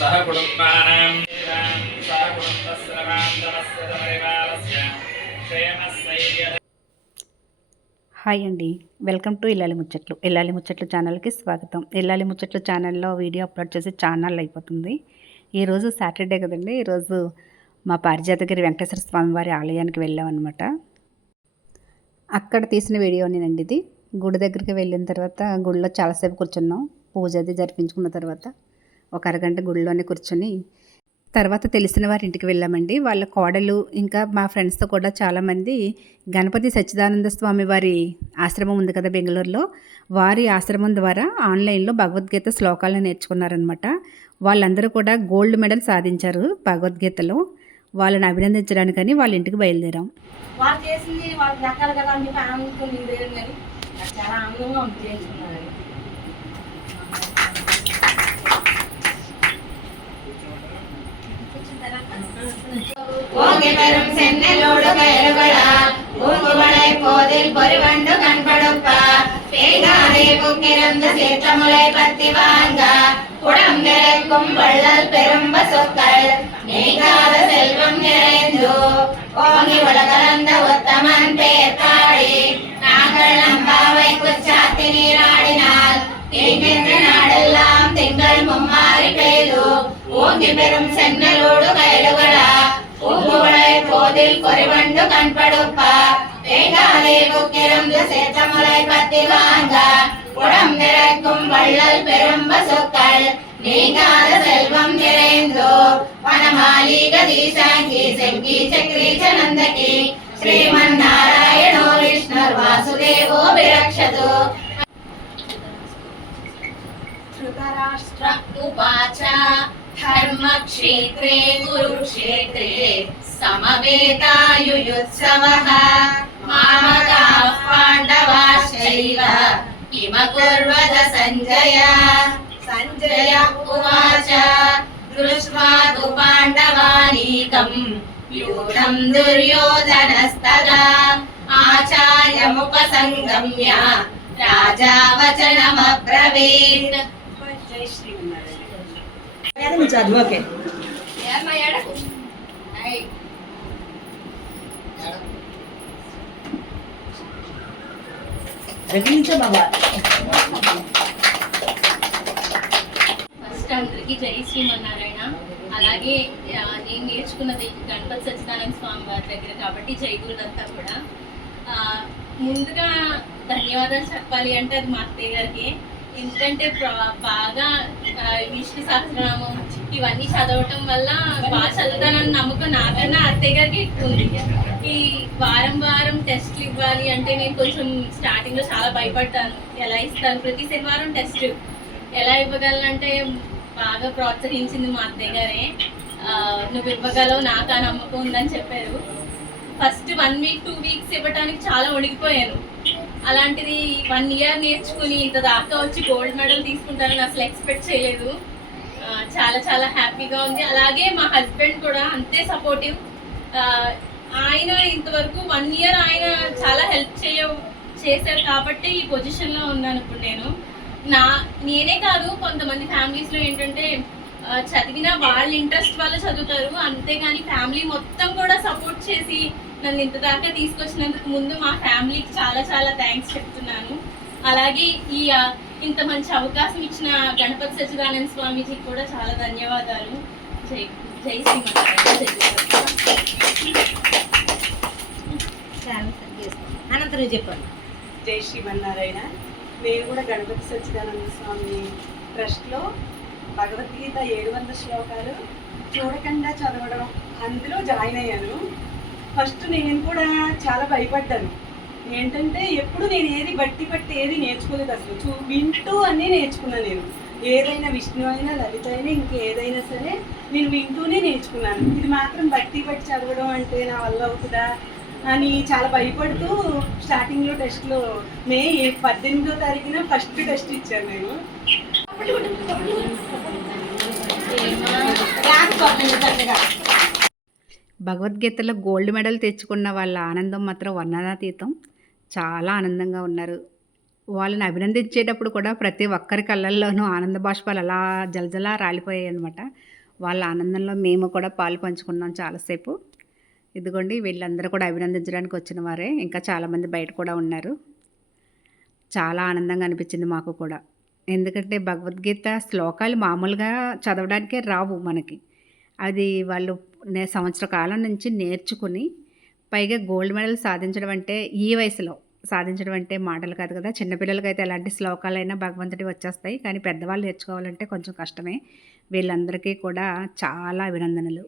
सह कुटुंबानां హాయ్ అండి, welcome to ఇల్లాలి ముచ్చట్లు. ఇల్లాలి ముచ్చట్లు ఛానల్కి స్వాగతం. ఇల్లాలి ముచ్చట్లు ఛానల్లో వీడియో అప్లోడ్ చేసి ఛానల్ అయిపోతుంది. ఈరోజు సాటర్డే కదండి. ఈరోజు మా పారిజాతగిరి వెంకటేశ్వర స్వామి వారి ఆలయానికి వెళ్ళామన్నమాట. అక్కడ తీసిన వీడియోనేనండి ఇది. గుడి దగ్గరికి వెళ్ళిన తర్వాత గుడిలో చాలాసేపు కూర్చున్నాం. పూజ అది జరిపించుకున్న తర్వాత ఒక అరగంట గుడిలోనే కూర్చొని తర్వాత తెలిసిన వారి ఇంటికి వెళ్ళామండి. వాళ్ళ కోడలు ఇంకా మా ఫ్రెండ్స్తో కూడా చాలామంది గణపతి సచ్చిదానంద స్వామి వారి ఆశ్రమం ఉంది కదా బెంగళూరులో, వారి ఆశ్రమం ద్వారా ఆన్లైన్లో భగవద్గీత శ్లోకాలను నేర్చుకున్నారనమాట. వాళ్ళందరూ కూడా గోల్డ్ మెడల్ సాధించారు భగవద్గీతలో. వాళ్ళని అభినందించడానికని వాళ్ళ ఇంటికి బయలుదేరాం. వాళ్ళు చేసింది వాళ్ళకి దక్కాలి కదా అని చెప్పి ఆనందం లేదు, కానీ చాలా ఆనందంగా ఉంది చేయించుకున్నారని. ஓங்கி பெரும் சென்னலோடு கயலுகளா ஊங்குமலை போதில் பொறிவண்டு கண்படுப்பா பேய்காரை புக்கிரந்த சீற்றமுலை பத்தி வாங்க குடம் நிறைக்கும் வள்ளல் பெரும் பசுக்கள் நீங்காத செல்வம் நிறைந்து ஓங்கி உலகலந்த உத்தமன் பேர் பாடி நாங்கள் நம்பாவை குச்சாத்தி நீராடினால் தீங்கின்ற நாடெல்லாம் திங்கள் மும்மாறி பெய்து ஓங்கி பெரும் சென்னலோடு கயலுகளா ஊங்குமலை போதில் பொறிவண்டு கண்படுப்பா தேங்காலை புக்கிரந்து சேத்தமுலை பத்தி வாங்க குடம் நிறைக்கும் வள்ளல் பெரும் பசுக்கள் நீங்காத செல்வம் நிறைந்தோ வனமாலி கதீசாங்கி செங்கி சக்ரீச்ச நந்தகி శ్రీమన్నారాయణో విష్ణుర్వాసుదేవో విరక్షతు ధృతరాష్ట్ర ఉవాచ ధర్మక్షేత్రే కురుక్షేత్రే సమవేతాయుయుత్సవః మామకాః పాండవాశ్చైవ కిమకుర్వత సంజయ సంజయ ఉవాచ దృష్ట్వా తు పాండవానీకం వ్యూఢం దుర్యోధనస్తదా ఆచార్యముపసంగమ్య రాజా వచనమబ్రవీత్. చదువుకే ఫస్ట్ అందరికి జై శ్రీమన్నారాయణ. అలాగే నేను నేర్చుకున్నది గణపతి సచ్చిదానంద స్వామి వారి దగ్గర కాబట్టి జై గురుదంతా కూడా. ముందుగా ధన్యవాదాలు చెప్పాలి అంటే అది మా అత్తయ్య గారికి. ఎందుకంటే బాగా విష్ణు సహస్రనామం ఇవన్నీ చదవటం వల్ల బాగా చదువుతానని నమ్మకం నాకన్నా అత్తయ్య గారికి ఎక్కువ ఉంది. ఈ వారం వారం టెస్ట్లు ఇవ్వాలి అంటే నేను కొంచెం స్టార్టింగ్లో చాలా భయపడ్డాను. ఎలా ఇస్తాను, ప్రతి శనివారం టెస్ట్ ఎలా ఇవ్వగలనంటే బాగా ప్రోత్సహించింది మా అత్తయ్య గారే. నువ్వు ఇవ్వగలవు, నాకు ఆ నమ్మకం ఉందని చెప్పారు. ఫస్ట్ 1 వీక్ 2 వీక్స్ ఇవ్వడానికి చాలా వణికిపోయాను. అలాంటిది 1 ఇయర్ నేర్చుకుని ఇంత దాకా వచ్చి గోల్డ్ మెడల్ తీసుకుంటానని అసలు ఎక్స్పెక్ట్ చేయలేదు. చాలా చాలా హ్యాపీగా ఉంది. అలాగే మా హస్బెండ్ కూడా అంతే సపోర్టివ్. ఆయన ఇంతవరకు 1 ఇయర్ ఆయన చాలా హెల్ప్ చేశారు కాబట్టి ఈ పొజిషన్లో ఉన్నాను ఇప్పుడు. నేనే కాదు, కొంతమంది ఫ్యామిలీస్లో ఏంటంటే చదివినా వాళ్ళ ఇంట్రెస్ట్ వల్ల చదువుతారు, అంతేగాని ఫ్యామిలీ మొత్తం కూడా సపోర్ట్ చేసి నన్ను ఇంత దాకా తీసుకొచ్చినందుకు ముందు మా ఫ్యామిలీకి చాలా చాలా థ్యాంక్స్ చెప్తున్నాను. అలాగే ఇంత మంచి అవకాశం ఇచ్చిన గణపతి సచ్చిదానంద స్వామీజీకి కూడా చాలా ధన్యవాదాలు. జై జై అనంతరం చెప్పండి. జై శ్రీమన్నారాయణ. నేను కూడా గణపతి సచ్చిదానంద స్వామి ట్రస్ట్లో భగవద్గీత 700 శ్లోకాలు చూడకుండా చదవడం అందులో జాయిన్ అయ్యాను. ఫస్ట్ నేను కూడా చాలా భయపడ్డాను. ఏంటంటే ఎప్పుడు నేను ఏది బట్టి ఏది నేర్చుకోలేదు, అసలు వింటూ అన్నీ నేర్చుకున్నాను. నేను ఏదైనా విష్ణు అయినా లలిత అయినా ఇంకేదైనా సరే నేను వింటూనే నేర్చుకున్నాను. ఇది మాత్రం బట్టి చదవడం అంటే నా వల్ల అవుతుందా అని చాలా భయపడుతూ స్టార్టింగ్లో టెస్ట్లో మే 18వ తారీఖున ఫస్ట్ టెస్ట్ ఇచ్చాను నేను. భగవద్గీతలో గోల్డ్ మెడల్ తెచ్చుకున్న వాళ్ళ ఆనందం మాత్రం వర్ణనాతీతం. చాలా ఆనందంగా ఉన్నారు. వాళ్ళని అభినందించేటప్పుడు కూడా ప్రతి ఒక్కరి కళ్ళల్లోనూ ఆనంద బాష్పాలు అలా జలజలా రాలిపోయాయి అన్నమాట. వాళ్ళ ఆనందంలో మేము కూడా పాలు పంచుకున్నాం చాలాసేపు. ఇదిగోండి వీళ్ళందరూ కూడా అభినందించడానికి వచ్చిన వారే. ఇంకా చాలామంది బయట కూడా ఉన్నారు. చాలా ఆనందంగా అనిపించింది మాకు కూడా. ఎందుకంటే భగవద్గీత శ్లోకాలు మామూలుగా చదవడానికే రావు మనకి. అది వాళ్ళు సంవత్సర కాలం నుంచి నేర్చుకుని పైగా గోల్డ్ మెడల్ సాధించడం అంటే ఈ వయసులో సాధించడం అంటే మాటలు కాదు కదా. చిన్నపిల్లలకైతే ఎలాంటి శ్లోకాలైనా భగవంతుడి వచ్చేస్తాయి. కానీ పెద్దవాళ్ళు నేర్చుకోవాలంటే కొంచెం కష్టమే. వీళ్ళందరికీ కూడా చాలా అభినందనలు.